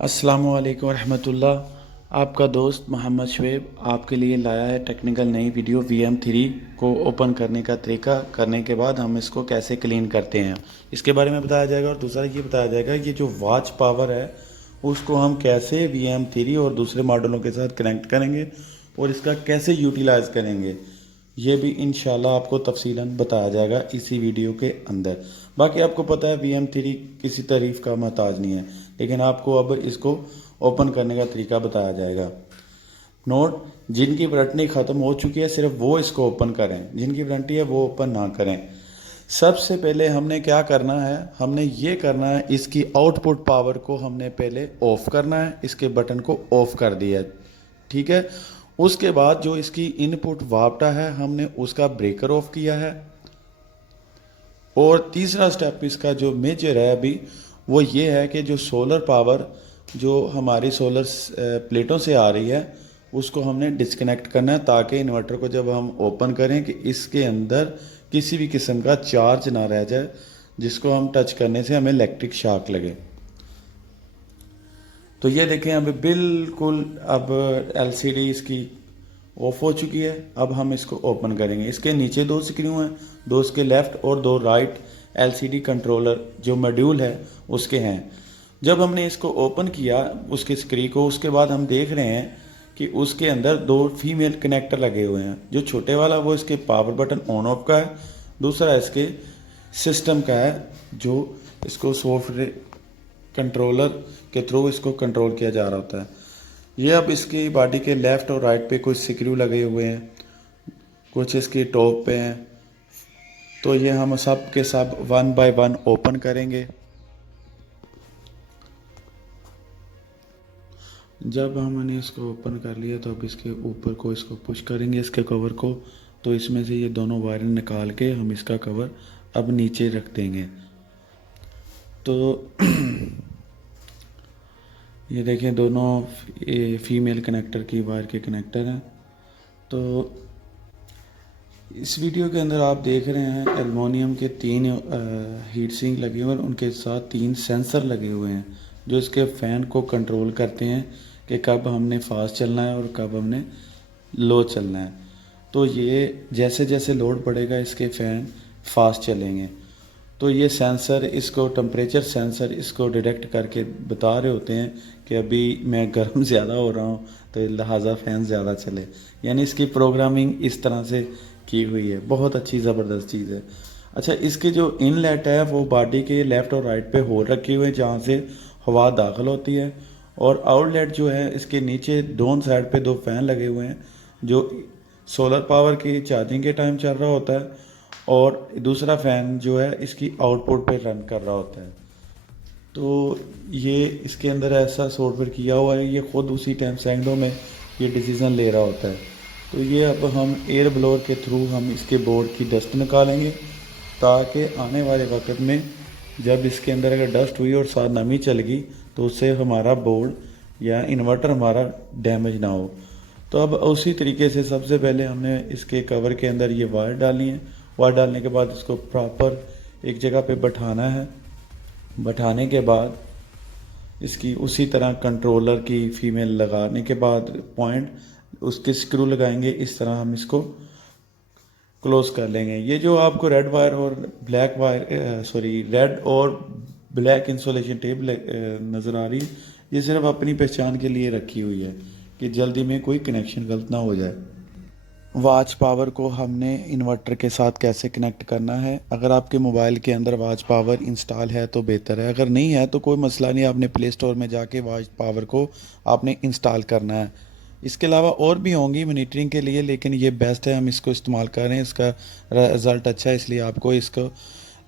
अस्सलामु अलैकुम रहमतुल्लाह। आपका दोस्त मोहम्मद शुएब आपके लिए लाया है टेक्निकल नई वीडियो VM3 को ओपन करने का तरीका, करने के बाद हम इसको कैसे क्लीन करते हैं इसके बारे में बताया जाएगा। और दूसरा ये बताया जाएगा ये जो वॉच पावर है उसको हम कैसे VM3 और दूसरे मॉडलों के साथ कनेक्ट करेंगे और इसका कैसे यूटिलाइज़ करेंगे, ये भी इंशाल्लाह आपको तफसीलन बताया जाएगा इसी वीडियो के अंदर। बाकी आपको पता है VM3 किसी तारीफ़ का मोहताज नहीं है, लेकिन आपको अब इसको ओपन करने का तरीका बताया जाएगा। नोट, जिनकी वारंटी ख़त्म हो चुकी है सिर्फ वो इसको ओपन करें, जिनकी वारंटी है वो ओपन ना करें। सबसे पहले हमने क्या करना है, हमने ये करना है इसकी आउटपुट पावर को हमने पहले ऑफ़ करना है, इसके बटन को ऑफ़ कर दिया, ठीक है। उसके बाद जो इसकी इनपुट वापटा है हमने उसका ब्रेकर ऑफ किया है। और तीसरा स्टेप इसका जो मेजर है अभी वो ये है कि जो सोलर पावर जो हमारी सोलर प्लेटों से आ रही है उसको हमने डिस्कनेक्ट करना है, ताकि इन्वर्टर को जब हम ओपन करें कि इसके अंदर किसी भी किस्म का चार्ज ना रह जाए जिसको हम टच करने से हमें इलेक्ट्रिक शॉक लगे। तो ये देखें अभी बिल्कुल अब LCD इसकी ऑफ हो चुकी है। अब हम इसको ओपन करेंगे। इसके नीचे दो स्क्रू हैं, दो इसके लेफ़्ट और दो राइट LCD कंट्रोलर जो मॉड्यूल है उसके हैं। जब हमने इसको ओपन किया उसके स्क्रू को, उसके बाद हम देख रहे हैं कि उसके अंदर दो फीमेल कनेक्टर लगे हुए हैं। जो छोटे वाला वो इसके पावर बटन ऑन ऑफ का है, दूसरा इसके सिस्टम का है जो इसको सॉफ्टवेयर कंट्रोलर के थ्रू इसको कंट्रोल किया जा रहा होता है। ये अब इसकी बॉडी के लेफ़्ट और राइट पे कुछ स्क्रू लगे हुए हैं, कुछ इसकी टॉप पे हैं। तो ये हम सब के सब वन बाय वन ओपन करेंगे। जब हमने इसको ओपन कर लिया तो अब इसके ऊपर को इसको पुश करेंगे, इसके कवर को, तो इसमें से ये दोनों वायर निकाल के हम इसका कवर अब नीचे रख देंगे। तो ये देखें दोनों फीमेल कनेक्टर की वायर के कनेक्टर हैं। तो इस वीडियो के अंदर आप देख रहे हैं एल्युमिनियम के 3 हीट सिंक लगे हुए हैं, उनके साथ 3 सेंसर लगे हुए हैं जो इसके फ़ैन को कंट्रोल करते हैं कि कब हमने फास्ट चलना है और कब हमने लो चलना है। तो ये जैसे जैसे लोड बढ़ेगा इसके फ़ैन फास्ट चलेंगे। तो ये सेंसर इसको टेम्परेचर सेंसर इसको डिटेक्ट करके बता रहे होते हैं कि अभी मैं गर्म ज़्यादा हो रहा हूँ तो लिहाजा फ़ैन ज़्यादा चले। यानी इसकी प्रोग्रामिंग इस तरह से की हुई है, बहुत अच्छी ज़बरदस्त चीज़ है। अच्छा, इसके जो इनलेट है वो बॉडी के लेफ़्ट और राइट पे होल रखे हुए हैं जहाँ से हवा दाखिल होती है, और आउटलेट जो है इसके नीचे दोनों साइड पे 2 फ़ैन लगे हुए हैं जो सोलर पावर की चार्जिंग के टाइम चल रहा होता है, और दूसरा फ़ैन जो है इसकी आउटपुट पे रन कर रहा होता है। तो ये इसके अंदर ऐसा सॉफ्टवेयर किया हुआ है, ये ख़ुद उसी टाइम सेकंडों में ये डिसीज़न ले रहा होता है। तो ये अब हम एयर ब्लोअर के थ्रू हम इसके बोर्ड की डस्ट निकालेंगे, ताकि आने वाले वक्त में जब इसके अंदर अगर डस्ट हुई और साथ नमी चल गई तो उससे हमारा बोर्ड या इन्वर्टर हमारा डैमेज ना हो। तो अब उसी तरीके से सबसे पहले हमने इसके कवर के अंदर ये वायर डाली है। वायर डालने के बाद इसको प्रॉपर एक जगह पे बैठाना है। बैठाने के बाद इसकी उसी तरह कंट्रोलर की फीमेल लगाने के बाद पॉइंट उसके स्क्रू लगाएंगे, इस तरह हम इसको क्लोज कर लेंगे। ये जो आपको रेड वायर और ब्लैक वायर रेड और ब्लैक इंसुलेशन टेप नज़र आ रही है, ये सिर्फ अपनी पहचान के लिए रखी हुई है कि जल्दी में कोई कनेक्शन गलत ना हो जाए। वॉच पावर को हमने इन्वर्टर के साथ कैसे कनेक्ट करना है, अगर आपके मोबाइल के अंदर वॉच पावर इंस्टॉल है तो बेहतर है, अगर नहीं है तो कोई मसला नहीं, आपने प्ले स्टोर में जाके वॉच पावर को आपने इंस्टॉल करना है। इसके अलावा और भी होंगी मॉनिटरिंग के लिए, लेकिन ये बेस्ट है, हम इसको इस्तेमाल कर रहे हैं, इसका रिज़ल्ट अच्छा है, इसलिए आपको इसको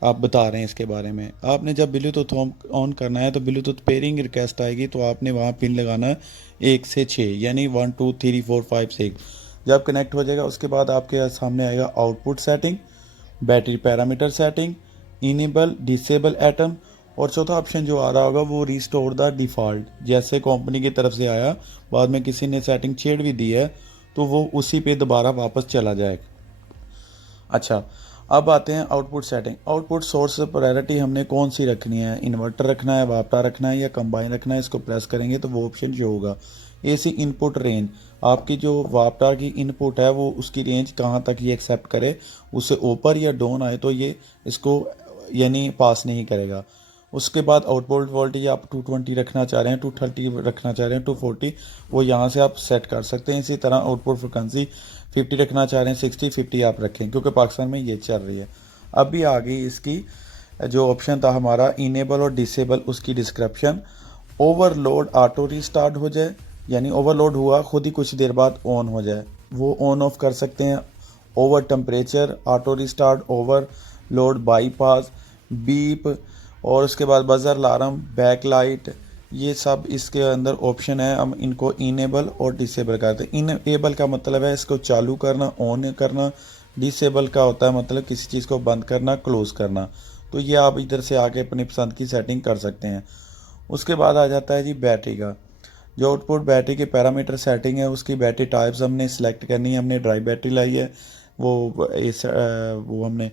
आप बता रहे हैं इसके बारे में। आपने जब ब्लूटूथ ऑन करना है तो ब्लूटूथ पेयरिंग रिक्वेस्ट आएगी, तो आपने वहाँ पिन लगाना है 1 से 6, यानी 1 2 3 4 5 6। जब कनेक्ट हो जाएगा उसके बाद आपके सामने आएगा output setting, battery parameter setting, enable disable atom, और चौथा ऑप्शन जो आ रहा होगा वो रिस्टोर द डिफ़ॉल्ट। जैसे कंपनी की तरफ से आया, बाद में किसी ने सेटिंग छेड़ भी दी है तो वो उसी पे दोबारा वापस चला जाएगा। अच्छा, अब आते हैं output setting. Output source priority हमने कौन सी रखनी है, इन्वर्टर रखना है, वापटा रखना है या कंबाइन रखना है। इसको प्रेस करेंगे तो वो ऑप्शन जो होगा एसी इनपुट रेंज, आपकी जो वापटा की इनपुट है वो उसकी रेंज कहाँ तक ये एक्सेप्ट करे, उससे ऊपर या डाउन आए तो ये इसको यानी पास नहीं करेगा। उसके बाद आउटपुट वोल्टेज आप 220 रखना चाह रहे हैं, 230 रखना चाह रहे हैं, 240, वो यहाँ से आप सेट कर सकते हैं। इसी तरह आउटपुट फ्रिक्वेंसी 50 रखना चाह रहे हैं, 60 50 आप रखें, क्योंकि पाकिस्तान में ये चल रही है। अभी आ गई इसकी जो ऑप्शन था हमारा इनेबल और डिसेबल, उसकी डिस्क्रिप्शन। ओवरलोड ऑटो रीस्टार्ट हो जाए, यानी ओवरलोड हुआ खुद ही कुछ देर बाद ऑन हो जाए, वो ऑन ऑफ कर सकते हैं। Over temperature auto restart, overload bypass, beep, और उसके बाद बजर अलार्म, बैक लाइट, ये सब इसके अंदर ऑप्शन है। हम इनको इनेबल और डिसेबल करते हैं। इनेबल का मतलब है इसको चालू करना, ऑन करना। डिसेबल का होता है मतलब किसी चीज़ को बंद करना, क्लोज करना। तो ये आप इधर से आके अपनी पसंद की सेटिंग कर सकते हैं। उसके बाद आ जाता है जी बैटरी का। जो आउटपुट बैटरी के पैरामीटर सेटिंग है, उसकी बैटरी टाइप्स हमने सिलेक्ट करनी है। हमने ड्राई बैटरी लाई है, वो हमने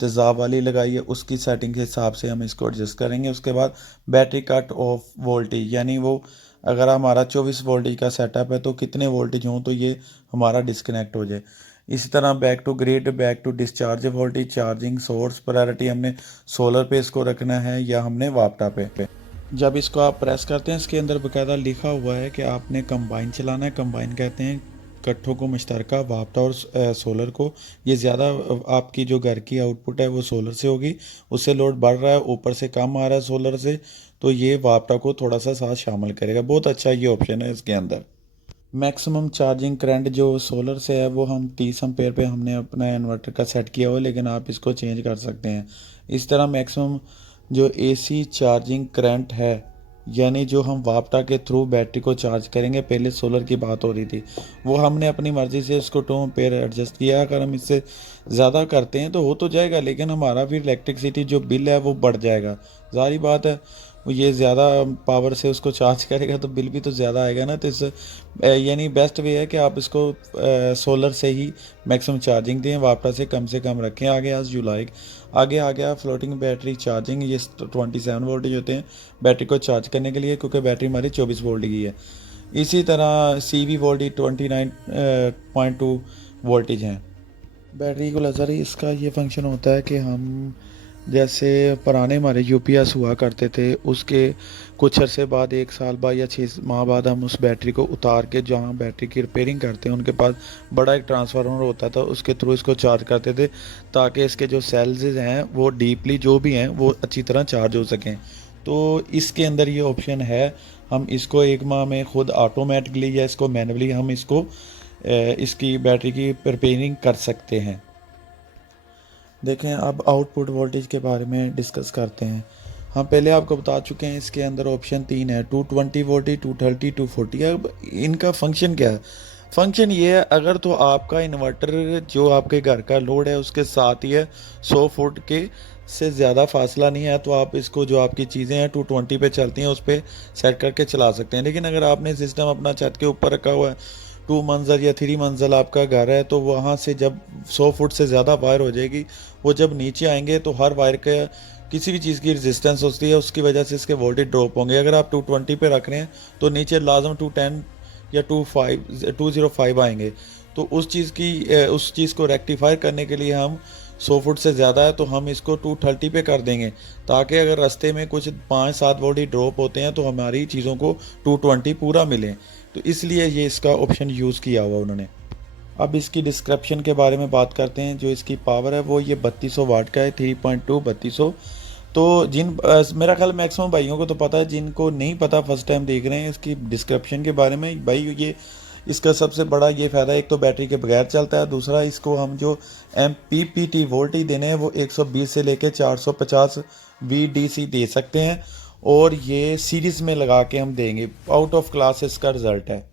तेज़ाब वाली लगाई है, उसकी सेटिंग के हिसाब से हम इसको एडजस्ट करेंगे। उसके बाद बैटरी कट ऑफ वोल्टेज, यानी वो अगर हमारा 24 वोल्टेज का सेटअप है तो कितने वोल्टेज हों तो ये हमारा डिस्कनेक्ट हो जाए। इसी तरह back to grid, back to discharge voltage, charging source priority हमने सोलर पे इसको रखना है या हमने वापटा पे। जब इसको आप प्रेस करते हैं इसके अंदर बाकायदा लिखा हुआ है कि आपने कंबाइन चलाना है। कंबाइन कहते हैं कट्ठों को मुश्तरका, वापटा और सोलर को। ये ज़्यादा आपकी जो घर की आउटपुट है वो सोलर से होगी, उससे लोड बढ़ रहा है, ऊपर से कम आ रहा है सोलर से, तो ये वापटा को थोड़ा सा साथ शामिल करेगा। बहुत अच्छा ये ऑप्शन है इसके अंदर। मैक्सिमम चार्जिंग करंट जो सोलर से है वो हम 30 एम्पेयर पे हमने अपना इन्वर्टर का सेट किया हुआ है, लेकिन आप इसको चेंज कर सकते हैं। इस तरह मैक्सिमम जो एसी चार्जिंग करंट है, यानी जो हम वापटा के थ्रू बैटरी को चार्ज करेंगे, पहले सोलर की बात हो रही थी, वो हमने अपनी मर्ज़ी से उसको 2 एम्पेयर एडजस्ट किया। अगर हम इससे ज़्यादा करते हैं तो हो तो जाएगा, लेकिन हमारा फिर इलेक्ट्रिसिटी जो बिल है वो बढ़ जाएगा। ज़ाहिर बात है, वो ये ज़्यादा पावर से उसको चार्ज करेगा तो बिल भी तो ज़्यादा आएगा ना। तो इस यानी बेस्ट वे है कि आप इसको सोलर से ही मैक्सिमम चार्जिंग दें, वापटा से कम रखें। आगे आज जुलाई आगे आ गया फ्लोटिंग बैटरी चार्जिंग, ये 27 वोल्टेज होते हैं बैटरी को चार्ज करने के लिए, क्योंकि बैटरी हमारी 24 वोल्ट की है। इसी तरह CV वोल्टेज 29.2 वोल्टेज हैं। बैटरी को लजर इसका ये फंक्शन होता है कि हम जैसे पुराने हमारे UPS हुआ करते थे, उसके कुछ अरसे बाद 1 साल बाद या 6 माह बाद हम उस बैटरी को उतार के जहाँ बैटरी की रिपेयरिंग करते हैं उनके पास बड़ा एक ट्रांसफार्मर होता था, उसके थ्रू इसको चार्ज करते थे ताकि इसके जो सेल्स हैं वो डीपली जो भी हैं वो अच्छी तरह चार्ज हो सकें। तो इसके अंदर ये ऑप्शन है, हम इसको 1 माह में खुद ऑटोमेटिकली या इसको मैनुअली हम इसको इसकी बैटरी की रिपेयरिंग कर सकते हैं। देखें अब आउटपुट वोल्टेज के बारे में डिस्कस करते हैं। हम पहले आपको बता चुके हैं इसके अंदर ऑप्शन 3 है, 220 वोल्टेज, 230, 240। अब इनका फंक्शन क्या है? फंक्शन ये है, अगर तो आपका इन्वर्टर जो आपके घर का लोड है उसके साथ ही है, 100 फुट के से ज़्यादा फासला नहीं है, तो आप इसको जो आपकी चीज़ें हैं 220 पे चलती हैं उस पर सेट करके चला सकते हैं। लेकिन अगर आपने सिस्टम अपना छत के ऊपर रखा हुआ है, 2 मंजिल या 3 मंजिल आपका घर है, तो वहाँ से जब 100 फुट से ज़्यादा वायर हो जाएगी, वो जब नीचे आएंगे तो हर वायर का किसी भी चीज़ की रेजिस्टेंस होती है, उसकी वजह से इसके वोल्टेज ड्रॉप होंगे। अगर आप 220 पे रख रहे हैं तो नीचे लाजम 210 या 205 आएंगे। तो उस चीज़ को रेक्टिफाई करने के लिए हम 100 फुट से ज़्यादा है तो हम इसको 230 पे कर देंगे, ताकि अगर रास्ते में कुछ 5-7 वोल्टेज ड्रॉप होते हैं तो हमारी चीज़ों को 220 पूरा मिले। तो इसलिए ये इसका ऑप्शन यूज़ किया हुआ उन्होंने। अब इसकी डिस्क्रिप्शन के बारे में बात करते हैं। जो इसकी पावर है वो ये 3200 वाट का है, 3.2 3200। तो मेरा ख्याल मैक्सिमम भाइयों को तो पता है, जिनको नहीं पता फर्स्ट टाइम देख रहे हैं इसकी डिस्क्रिप्शन के बारे में, भाई ये इसका सबसे बड़ा ये फ़ायदा, एक तो बैटरी के बगैर चलता है, दूसरा इसको हम जो MPPT वोल्टेज देने हैं वो 120 से लेके 450 VDC दे सकते हैं, और ये सीरीज़ में लगा के हम देंगे। आउट ऑफ क्लास इसका रिज़ल्ट है।